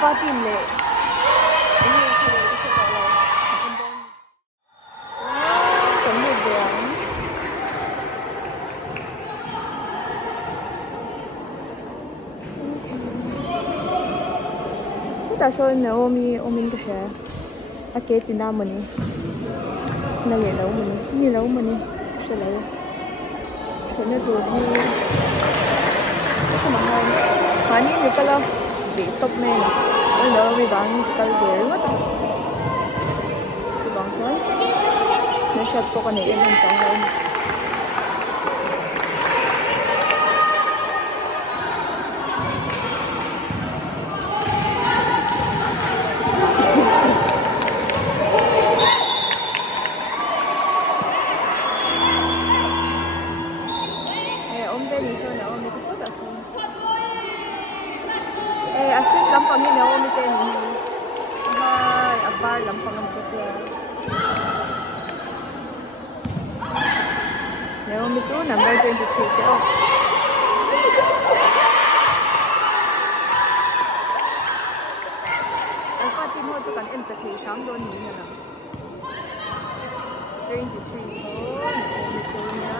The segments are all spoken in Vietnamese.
Fatin le. Tại sao nếu ôm cái xe, à kế tiền nào mình là gì lâu mình sẽ lấy, thế nên tụi đi không ăn quá nhiều người ta lo bị tóc này, bây giờ vì bạn ta dễ rất, thì bạn thôi, nếu sẽ có cái này em không chọn đâu. Asin lampang ni ako mitin ni. Ay, abar lampang ang putya. Nếu mình chú nằm đây trên thực tế không? Anh phát tin hoa cho cần em sẽ thấy sáng đôi nhỉ nè. 23 số mình chú nhớ.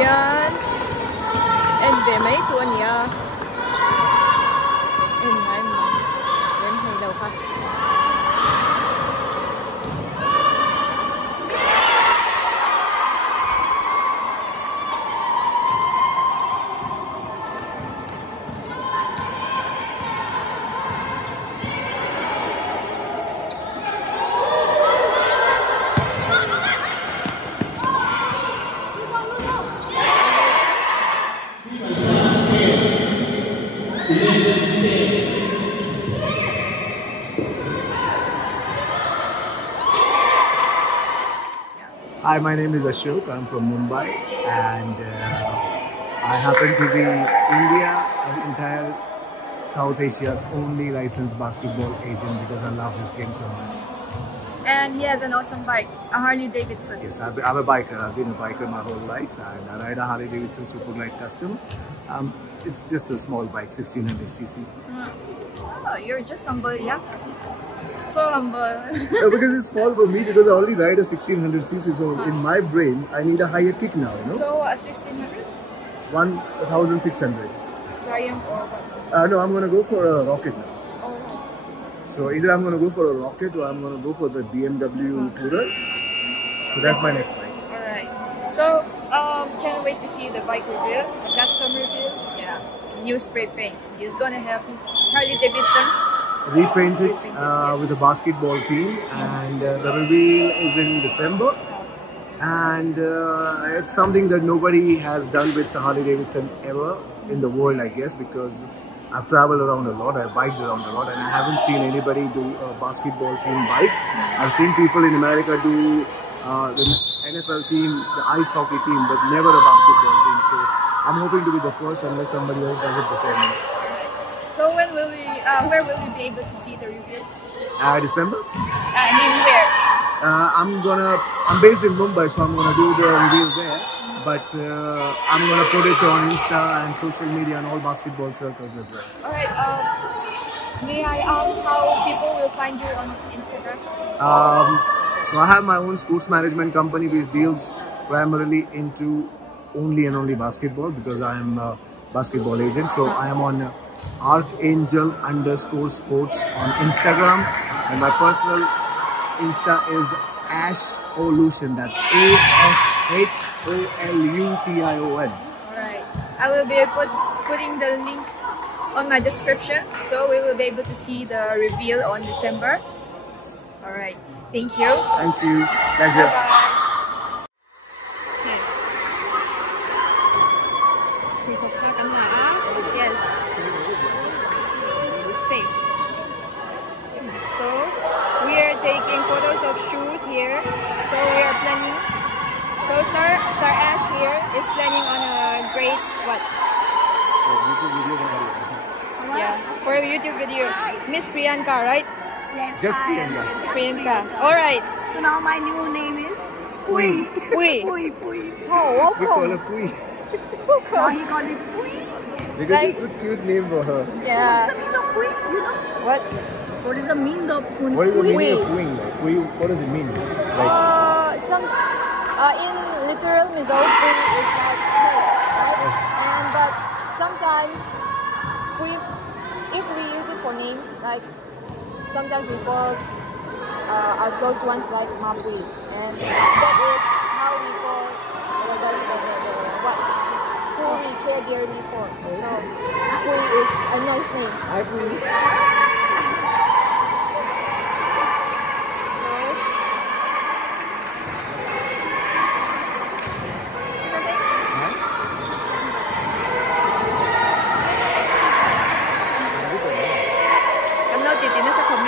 Yan. And về mấy chỗ nhỉ? Em nói mà vẫn hay đâu khác. Hi, my name is Ashok. I'm from Mumbai, and I happen to be India and entire South Asia's only licensed basketball agent because I love this game so much. And he has an awesome bike, a Harley Davidson. Yes, I'm a biker. I've been a biker my whole life, and I ride a Harley Davidson Super Glide Custom. It's just a small bike, 1600cc. Oh, you're just humble, yeah. So humble. No, because it's small for me because I only ride a 1600cc. So in my brain, I need a higher kick now, you know. So a 1600? 1600. Triumph or what? No, I'm gonna go for a rocket now. Oh. So either I'm gonna go for a rocket or I'm gonna go for the BMW Tourer. So that's my next bike. Alright. So can't wait to see the bike review, a custom review. Yeah. New spray paint. He's gonna have his Harley Davidson Repainted yes. With a basketball theme, and the reveal is in December, and it's something that nobody has done with the Harley Davidson ever in the world, I guess, because I've traveled around a lot, I've biked around a lot, and I haven't seen anybody do a basketball themed bike. I've seen people in America do the NFL team, the ice hockey team, but never a basketball team. So I'm hoping to be the first unless somebody else does it before me. So when will we, where will we be able to see the review? December. I mean where? I'm based in Mumbai, so I'm gonna do the reveal there. But I'm gonna put it on Insta and social media and all basketball circles as well. Alright, may I ask how people will find you on Instagram? So I have my own sports management company which deals primarily into only and only basketball because I am a basketball agent. So I am on Archangel_sports on Instagram, and my personal Insta is Asholution. That's ASHOLUTION. Alright, I will be putting the link on my description, so we will be able to see the reveal on December. Alright, thank you. Thank you. Pleasure. Bye-bye. is planning on a great what? YouTube video. Yeah, for a YouTube video. Miss Priyanka, right? Yes. Just I am. Priyanka. Priyanka. All right. So now my new name is Pui. Pui. Pui. Pui. Oh, We call her Pui. Now he called it Pui. Because Like- it's a cute name for her. Yeah. What's the meaning of Pui? You know? What? What is the meaning of Pui? What is the meaning of Pui. Puing? Like, Pui, what does it mean? Like, Some in literal Mizo, Pui is like hey, right? And but sometimes if we use it for names, like sometimes we call our close ones like Mapui, and that is how we call the what who we care dearly for. So Pui is a nice name. hi Pui.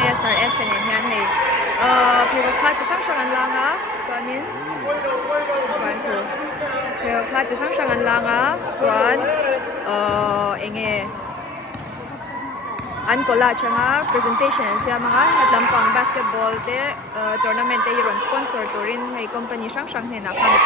SRS ka niyan yan eh. Pero kahit isang siyangan lang kuan yun. Kuan ko. Pero kahit isang siyangan lang kuan, inge. An ko la siya nga presentation siya mga hatlampang basketball te tournament te iron sponsor to rin may company siyang na kami.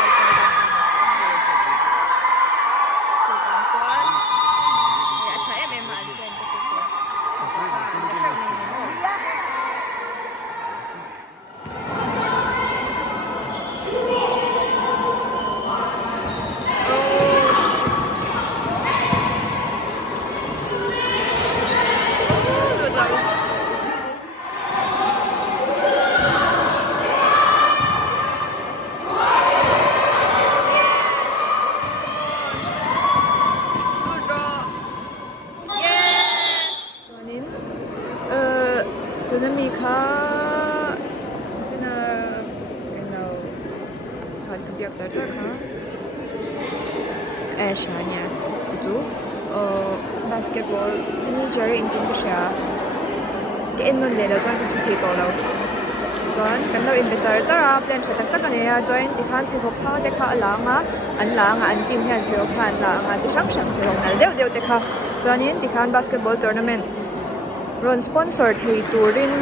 Siya tutu basketball ni Jerry in tin siya kain nun le lo join ti thi to lo join kan lo in betar tara plan tha tak tak ania join ti khan phi khop tha de kha langa an tin hian phi khop than la nga chi sang sang phi khop nal deu te kha join in ti khan basketball tournament ron sponsor thei turin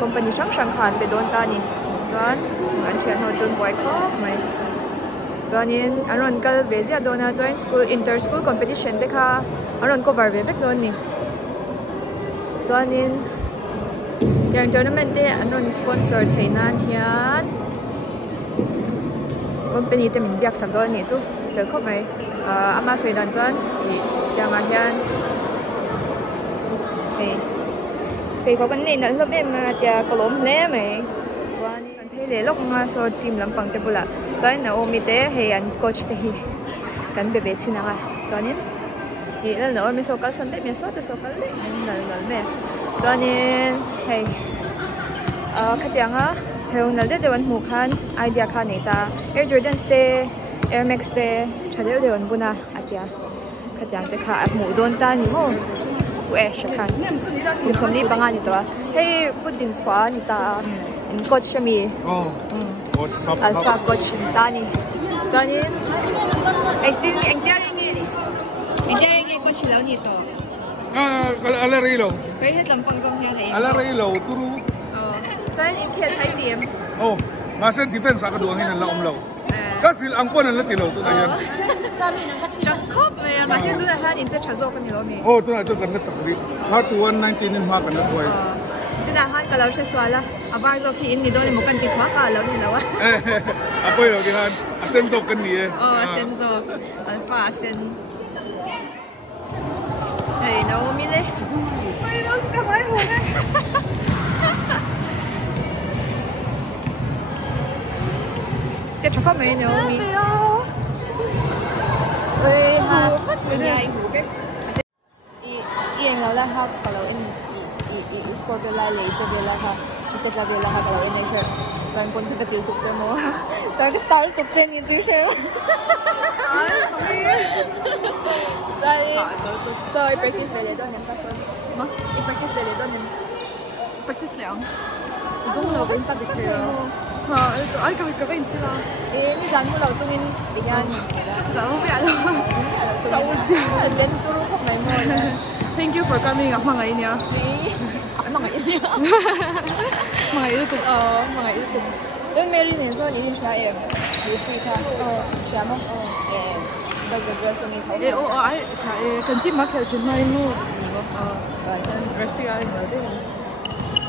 company sang sang khan be don ta ni join an chen ho chun boy khop mai Join aron kal bezia dona join school inter school competition dekha aron ko barbe bek don ni join yang tournament de aron sponsor thainan hian company te min biak sak don ni chu fel khop mai ama soi dan join yang hian hey ko kan nei na lo em ma tia kolom le mai join kan phei le lok nga so team lampang te bula join na omi te hey an coach te hi kan bebe china nga join hi la no mi so kal san te mi so te so kal le nal me join hey khatianga heung nal de dewan hu khan idea khan nei ta Air Jordan te Air Max te thadeu dewan buna atia khatiang te kha mu don ta ni mo ku ash khan kum somni banga ni to hey putin swa ni ta in coach mi Alpha coach Dani. Dani. I think engineering coach lo nito. Alarilo. Pero lampang som hiya na. Alarilo turu. Oh. Saan in kaya thai team. Oh, masa defense ako duwangin ang laom-law. Kat feel ang punan la tilaw to ayan. Sabi nang katsirang kop may masa doon na han into chazo kan nilo mi. Oh, to na to kan chakri. Part 119 in ma kan na boy. Sinahan ka law siya swala. Abang so kiin ni doon mo kan titwa ka law ni lawa. Apoy lo gihan. Asenso kan ni eh. Oh, asenso. Alpha asen. Hey, Naomi le. Ay, no, kamay mo na. Chắc chắn có mấy Naomi. Ơi ha, nhai hủ cái. Yên nào là ha, kalau in score bela le, je bela ha, je la bela ha kalau in share. Jangan pun kita tutup semua. Jangan start tutup je ni tu share. So I practice bela tu nem kasar. Mah, I practice bela tu nem. Practice leang. Don't know when tak dikira. Ai cái gì là? Ini jangan mula tungin bihan. Jangan bihan. Jangan den turun kok mai mo. Thank you for coming. Apa ngai ini ya? Apa ngai ini? Ngai itu ngai itu. Dan Mary ni so ini saya di free ta. Siapa? Bagai dua sini tahu. Ai saya kan tim market cuma ini. Kan refi ai ada.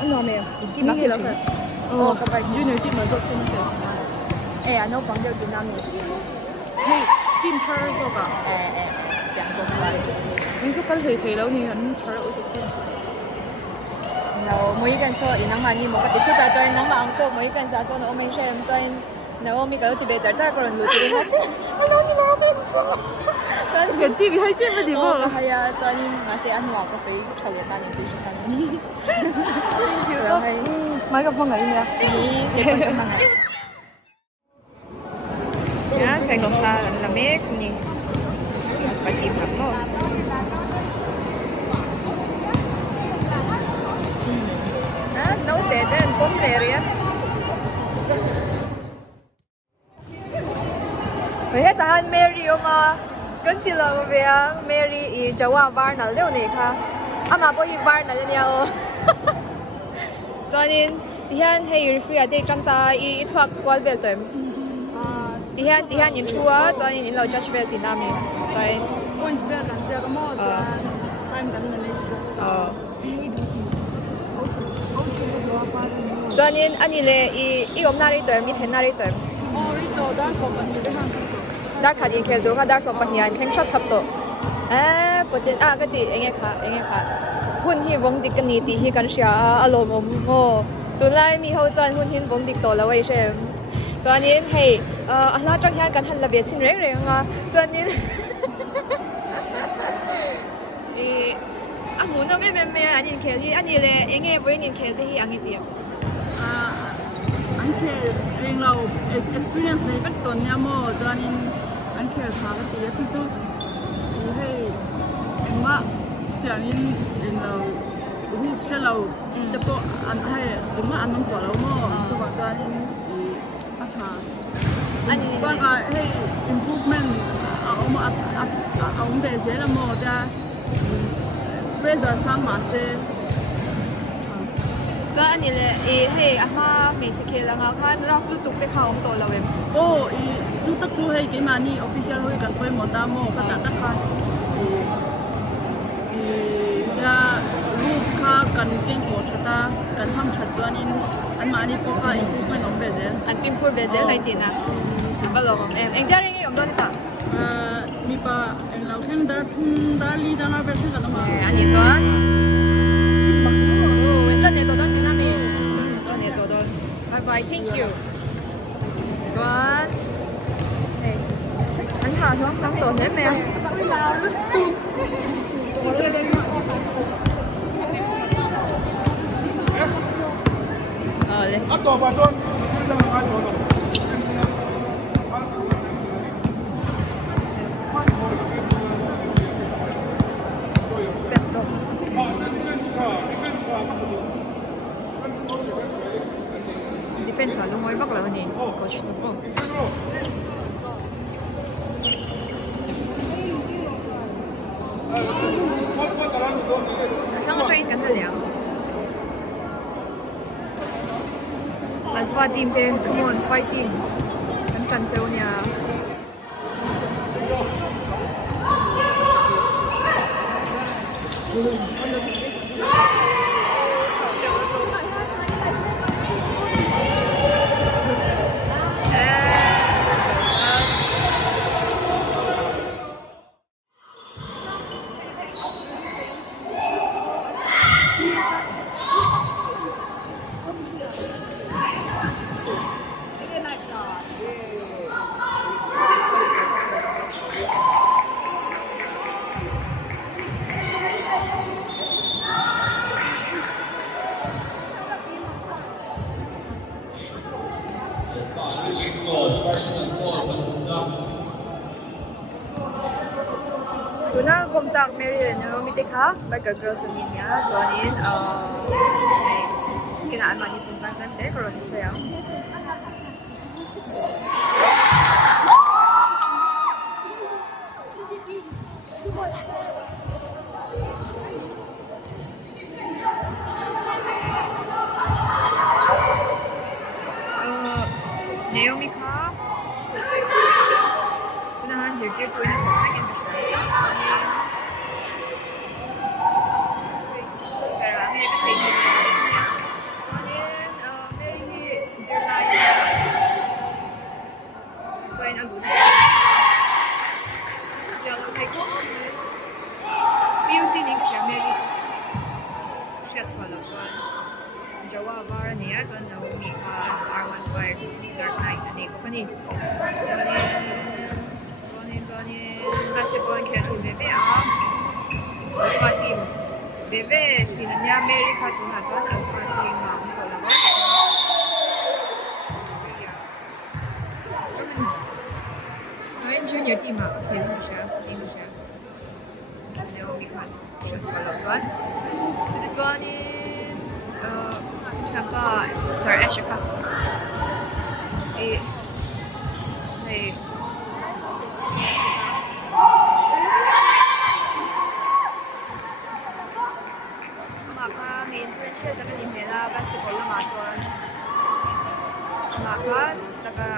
Ano me? Tim market lah. Các bạn junior team mà rốt trên cái gì? Nó bằng theo Việt Nam này. Hey, team thơ rồi cả. Chẳng giống vậy. Nhưng chút cái thì lâu thì hắn thơ ở chỗ kia. Nào, mỗi cái số ý năng mà như một cái tiếp theo cho năng mà ăn cơm mỗi cái số nó mình xem cho nếu mình cái thì bây giờ chắc còn lùi đi mất. Nó như nào vậy? Cái TV hay chuyện gì vậy? Hay à, cho nên mà sẽ ăn ngọt cái gì thay để ta nên chịu ăn. Thank you. Mấy cái phong ngày nha. Để con cái này. Nhá, cái công ta là mấy cũng như phải tìm lắm thôi. Nấu tệ tên cũng tệ rồi á. Vậy hết ta Mary mà cái gì là về Mary ý cháu à var nãy lâu này ha. Mà bố hi var nãy nhau. Cho nên thì hiện hay free ở đây trong ta ý thoát qua về tới. Thì hiện nhìn chua cho nên nhìn lâu judge về thì nam mình. Rồi. Coincidence là giờ có một time gần này. Cho nên anh ấy ý hôm nay tới, mình thấy nay tới. Rito dar so bani đấy ha. Dar khát yên kêu đồ ha dar so bani anh khen shot thấp to. Bây giờ cái gì anh khát. Hun hi vong dik cái này thì hi kan shia alo mom mo. Tụi lại mi hậu chân hun hin vong dik to là vậy xem. Cho nên hey, Allah trong hiện kan han là việc xin rẻ rẻ nga. Cho nên anh muốn nó biết mẹ anh nhìn kêu thì anh nhìn là anh nghe với nhìn kêu thì anh nghe tiệm. Anh kêu anh lâu experience này bắt tuần nha mò cho nên anh kêu thà cái gì chứ chứ thì hay mà tiền in lâu hút sẽ lâuจะก็อันให้ถึงว่าอันต้องตัวเรามอตัวก่อนจะนี่อัฐาอันว่าก็ให้ improvement เอามาเอาเบสแล้วมอจะpressure สร้างมาเสก็อันนี้เลยให้อาม่ามีสกิลแล้วค่ะเราคือตุกไปเขาตัวเราเองโอ้จุดตักจูให้กี่มานี่ official ให้กันไปหมดตามโมก็ตัดตัดค่ะจะ rules ค่ะกันเก่งโคตรตากันทำชัดจวนอินอันมานี่พวกเขา improvement ของเบสอัน improve เบสไงจีน่ะสิบกว่าโลของเอ็งจะเรียกยังต้นค่ะมีปะเอ็งเราแข่งได้ทุ่งได้ลีได้น่าเป็นเท่ากันมาอันนี้จวนจวนเนี่ยตัวต้นจีน่ามีจวนเนี่ยตัวต้น bye bye thank you จวนเฮ้ยอันหาท้องตัวเห็นไหมเลยอัดตัวปะจนขึ้นมาอัดตัวลงDefensa, lo muovi poco la ogni coach tu po'. Siamo già in cantaliamo. Alpha team te, come on, fight team. Kan chance unya. Tuna kontak Mary na umitik ha, baga girls sa niya, so anin, kinaan man itong tangkante, pero isa yan. 내용이 가 그냥 즐길 거 있는 거 하겠는데 basketball and catch MBBA qua team BB chỉ là nhà America chúng là cho thành qua team mà không có là bớt nói junior team mà thì không sẽ nếu bị phạt sẽ phải làm toán toán thì chẳng có sorry extra cup thì basketball na matuan. Maka, taga,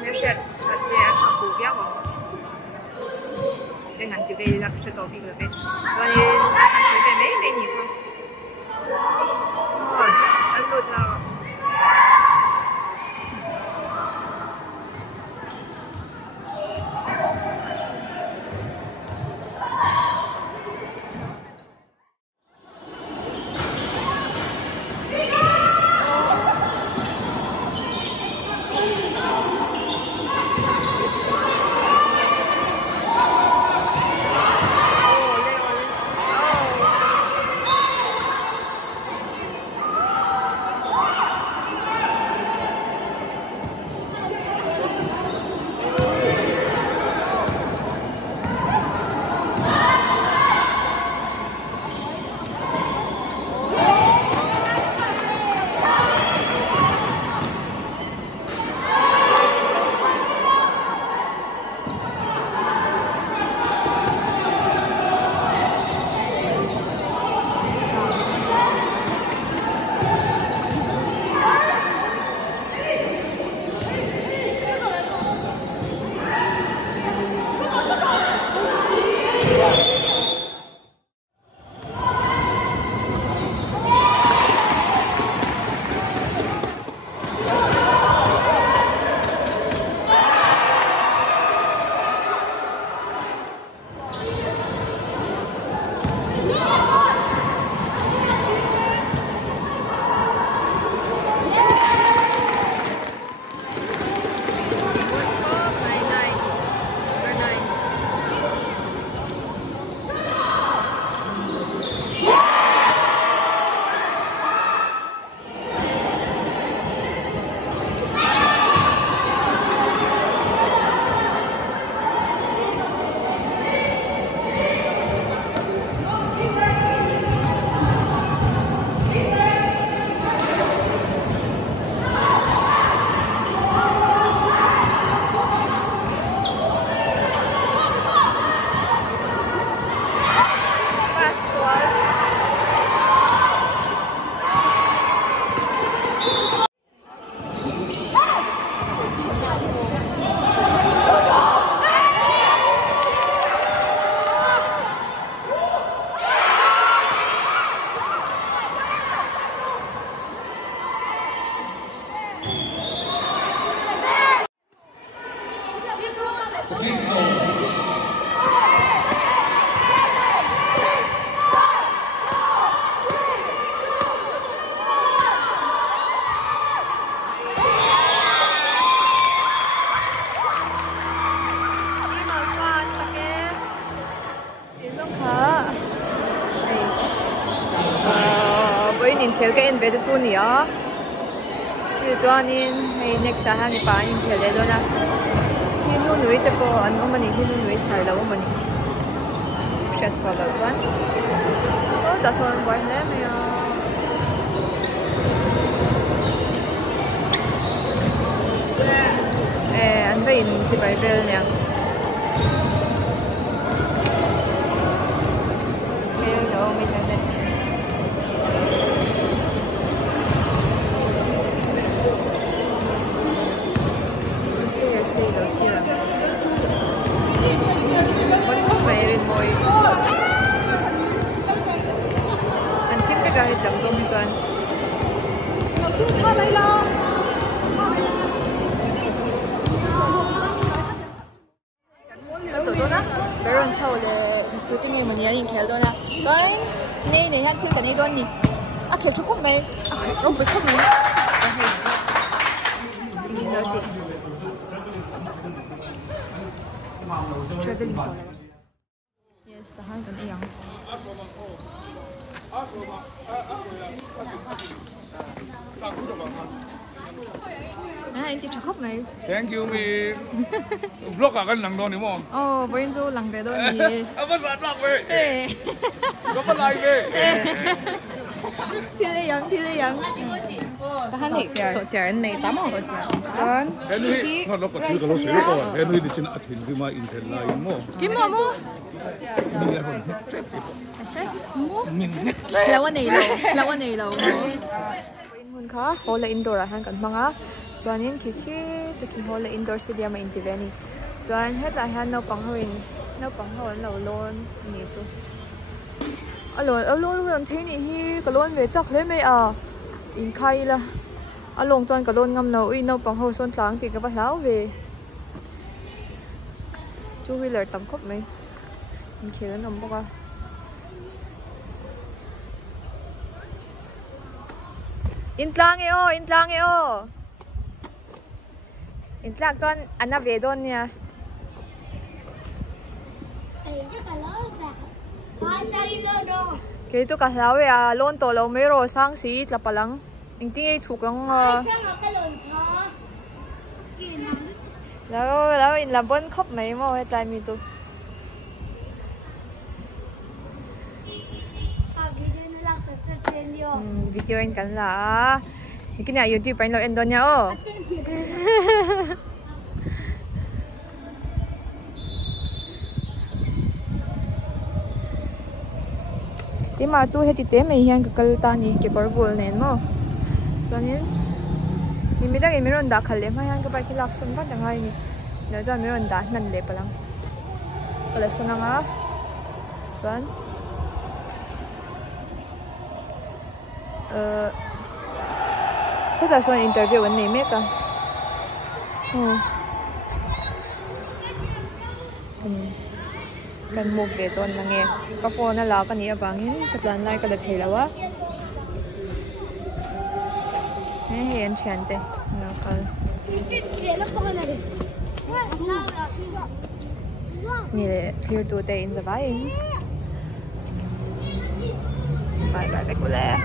mershet, at kaya ang bugya ko. Dengan juga ilang sa topic lebih. Wali, ang sabi, may niyo. Oh, ang load na. Với nhìn theo cái em bé được chuồn nhỉ? Thì cho nên hay next sang thì bạn nhìn theo đấy luôn à? Thì nu nuôi tập bộ anh ông mình thì nu nuôi xài lâu mình sẽ xóa lâu chuồn. So that's all I'm going there, man. vậy in thì phải về nha. Về đâu mình đang đến. There's little here. Vẫn không về đến môi. Anh thích cái cái làm zoom cho anh. Meron sa uli, ito niya man yan yung keldo na. Doon, ni han til kanay doon ni. Kaya chukot may. Robot ko may. Loti. Travel nito. Yes, tahan kan iyang. Anh chị chukot may. Thank you, Miss. Vlog cả cái nắng đó đúng không? Oh, bây giờ lăng cái đó gì? Apa saat nak be? Apa lagi be? Thiên Yang. Tahan ni, so jalan ni, tama ko jalan. Kan? Henry, nggak lo kecil kalau sih lo, Henry di sini atin di mana intel lain mo. Gimana mo? Minit. Lawan ni lo. Hun ka, hola indoor han kan mga. Chuanin kiki taki hola indoor stadium ma intiveni. Chuan het la han no panghoin lo lon ni chu. Alon lon thế ni hi ka lon ve chak le me a. In khai la. Along chuan ka lon ngam no ui no pangho son tlang ti ka ba hlau ve. Two wheeler tam khop me. In khel nom boka. In tlang e o. In tlang chuan ana ve don nia. Cái chỗ cả sáu vậy à, lon tổ lâu mấy rồi sang xí là bà lăng, mình tin chụp cáiแล้วin làm bốn khóc mấy mà tại mình tụ. Video anh cảnh là cái này YouTube anh lo anh đón nhau. Thì mà chú hết tiết mấy hiện cái câu ta ní cái bờ bùn này mà cho nên mình biết cái mình đã khởi lên mà hiện cái bài cái lạc xuân bắt được ngay nè nếu cho mình đã năn lệ bao lăng cái là xuân à chuẩn thế là xuân interview vấn đề mấy cảกันมุกเดตอนนั่งเองก็พอนั่นละกันนี้บางอย่างสักล้านไล่ก็ได้เท่แล้ววะนี่เห็นเชียนเต้นะครับนี่เลย clear to day in the vine bye bye ไปกูแล้ว